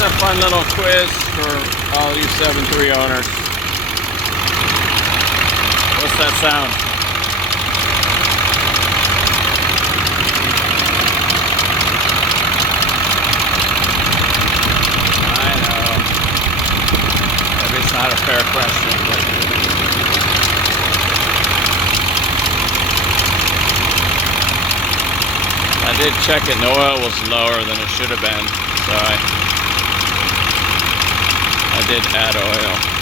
Here's a fun little quiz for all you 7.3 owners. What's that sound? I know. Maybe it's not a fair question, but I did check it and the oil was lower than it should have been, so I did add oil.